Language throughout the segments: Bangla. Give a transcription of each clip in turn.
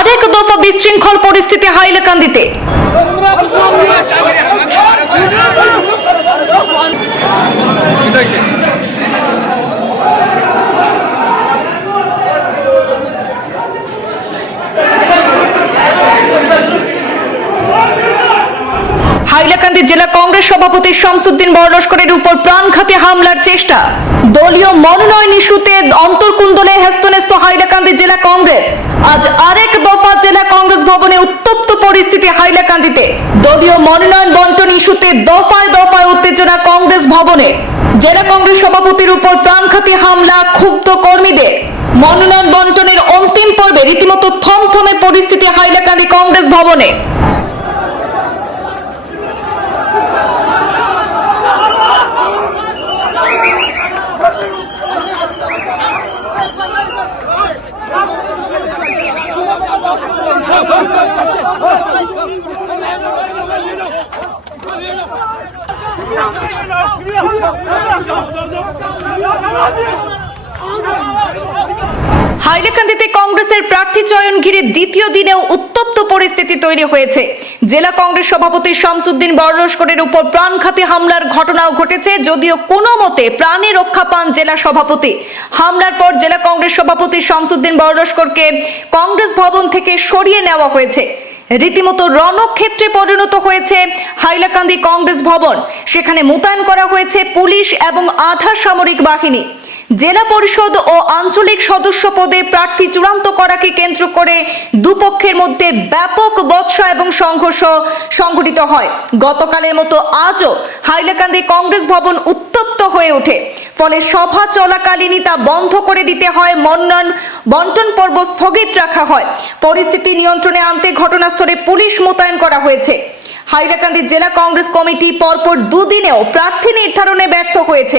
আরেক দফা বিশৃঙ্খল পরিস্থিতি হাইলাকান্দিতে। হাইলাকান্দি জেলা কংগ্রেস সভাপতি শামসুদ্দিন বড়লস্করের উপর প্রাণঘাতী হামলার চেষ্টা। দলীয় মনোনয়ন ইস্যুতে অন্তর্কুন্দলে হ্যস্তন্যস্ত হাইলাকান্দি জেলা কংগ্রেস। আজ আরেক দফা জেলা কংগ্রেস ভবনে উত্তপ্ত পরিস্থিতি হাইলাকান্দিতে। দলীয় মনোনয়ন বন্টন ইস্যুতে দফায় দফায় উত্তেজনা কংগ্রেস ভবনে। জেলা কংগ্রেস সভাপতির উপর প্রাণঘাতী হামলা ক্ষুব্ধ কর্মীদের। মনোনয়ন বন্টনের অন্তিম পর্বে রীতিমতো থমথমে পরিস্থিতি হাইলাকান্দি কংগ্রেস ভবনে। হাইলাকান্দিতে কংগ্রেসের প্রার্থী চয়ন ঘিরে দ্বিতীয় দিনেও উত্তপ্ত পরিস্থিতি। তৈরি হয়েছে। জেলা কংগ্রেস সভাপতি শামসুদ্দিন বড়লস্করের উপর প্রাণঘাতী হামলার ঘটনাও ঘটেছে, যদিও কোনো মতে প্রাণে রক্ষা পান জেলা সভাপতি। হামলার পর জেলা কংগ্রেস সভাপতি শামসুদ্দিন বড়লস্করকে কংগ্রেস ভবন থেকে সরিয়ে নেওয়া হয়েছে। রীতিমতো রণক্ষেত্রে পরিণত হয়েছে হাইলাকান্দি কংগ্রেস ভবন। সেখানে মোতায়েন করা হয়েছে পুলিশ এবং আধা সামরিক বাহিনী। জেলা পরিষদ ও আঞ্চলিক সদস্য পদে প্রার্থী চূড়ান্ত করাকে কেন্দ্র করে দুপক্ষের মধ্যে ব্যাপক বৎসা এবং সংঘর্ষ সংঘটিত হয়। গতকালের মতো আজও হাইলাকান্দি কংগ্রেস ভবন উত্তপ্ত হয়ে ওঠে। ফলে সভা চলাকালীনই তা বন্ধ করে দিতে হয়, মনোনয়ন বন্টন পর্ব স্থগিত রাখা হয়। পরিস্থিতি নিয়ন্ত্রণে আনতে ঘটনাস্থলে পুলিশ মোতায়েন করা হয়েছে। হাইলাকান্দি জেলা কংগ্রেস কমিটি পরপর দুদিনেও প্রার্থী নির্ধারণে ব্যর্থ হয়েছে।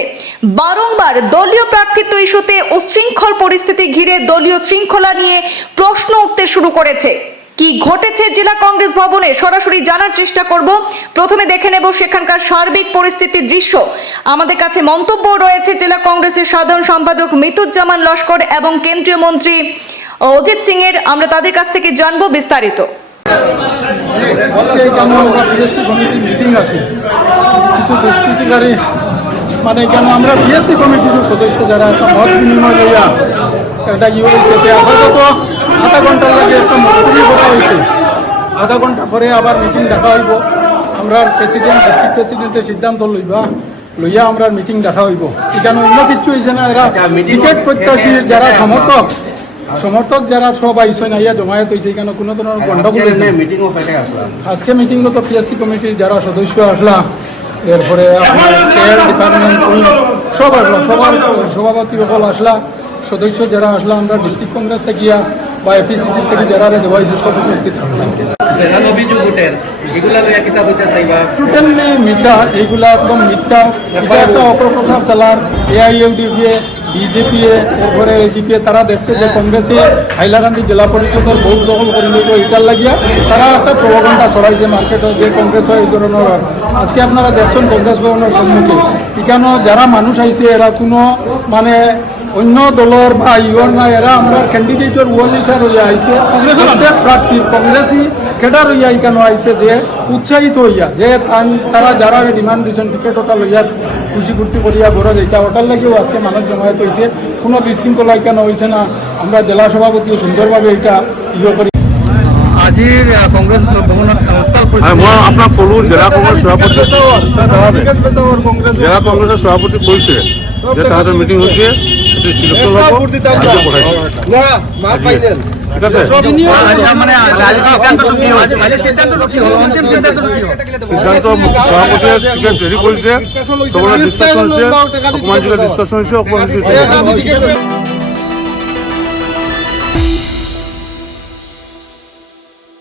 বারংবার দলীয় প্রার্থিত্ব ইস্যুতে উচ্ছৃঙ্খল পরিস্থিতি ঘিরে দলীয় শৃঙ্খলা নিয়ে প্রশ্ন উঠতে শুরু করেছে। কি ঘটেছে জেলা কংগ্রেস ভবনে সরাসরি জানার চেষ্টা করব। প্রথমে দেখে নেব সেখানকার সার্বিক পরিস্থিতির দৃশ্য। আমাদের কাছে মন্তব্য রয়েছে জেলা কংগ্রেসের সাধারণ সম্পাদক মিতুজ্জামান লস্কর এবং কেন্দ্রীয় মন্ত্রী অজিত সিং এর আমরা তাদের কাছ থেকে জানব বিস্তারিত। আজকে এখানে আমরা বিএসসি কমিটির মিটিং আছে? কিছু দুষ্কৃতিকারী মানে কেন আমরা বিএসসি কমিটির সদস্য যারা একটা মত বিনিময় লইয়া একটা ইয়ে হয়েছে আপাতত আধা ঘণ্টার আগে একটা মুখ্যমন্ত্রী করা হয়েছে। আধা ঘণ্টা পরে আবার মিটিং দেখা হইব। আমরা প্রেসিডেন্ট ডিস্ট্রিক্ট প্রেসিডেন্টের সিদ্ধান্ত লইবা লইয়া আমরা মিটিং দেখা হইব। এখানে অন্য কিছু হয়েছে না এরা টিকেট প্রত্যাশী যারা সমর্থক সমর্থক যারা সব আইসই না ইয়া জমায়েত হয়েছে এখানে কোনো ধরনের গন্ডগোল আজকে মিটিং তো পিএসসি কমিটির যারা সদস্য আসলা এরপরে আপনার সেল ডিপার্টমেন্ট সব আসলা সবার সভাপতি সকল আসলা সদস্য যারা আসলা আমরা ডিস্ট্রিক্ট কংগ্রেস থেকে বা এপিসিসি থেকে যারা দেওয়া হয়েছে সব উপস্থিত টোটাল মিশা এইগুলা একদম মিথ্যা অপপ্রচার চালার এআইএউডিপিএ বিজেপি এরপরে এজিপি তারা দেখছে যে কংগ্রেসে হাইলাকান্দি জেলা পরিষদের ভোট দখল করে লইব এটার লাগিয়া। তারা একটা প্রভাকাণ্ডা ছড়াইছে মার্কেটে যে কংগ্রেস হয় এই ধরনের। আজকে আপনারা দেখছেন কংগ্রেস ভবনের সম্মুখে। এখানে যারা মানুষ আইছে এরা কোনো মানে অন্য দলের বা ইউর না এরা আমরা ক্যান্ডিডেটের ওয়াল ইসার হইয়া আইছে। প্রত্যেক প্রার্থী কংগ্রেসই কেডার হইয়া এখানে আইছে যে উৎসাহিত হইয়া যে তারা যারা ডিমান্ড দিয়েছেন টিকেট ওটা লইয়া খুশি ফুর্তি করিয়া ঘর যেটা ওটার লাগেও আজকে মানুষ জমায়েত হয়েছে কোনো বিশৃঙ্খলা কেন হয়েছে না। আমরা জেলা সভাপতিও সুন্দরভাবে এটা ইয়ে করি। আজিৰ কংগ্ৰেছ আপোনাক ক'লো জেলা কংগ্ৰেছ সভাপতি জেলা কংগ্ৰেছৰ সভাপতি কৈছে যে তাহাঁতৰ মিটিং হৈছে ঠিক আছে? মানে সিদ্ধান্ত সভাপতিয়ে কৰিছে। চবৰে ডিছকাশ্যন হৈছে। অকণমান ডিছকাশ্যন হৈছে অকণমান হৈছে।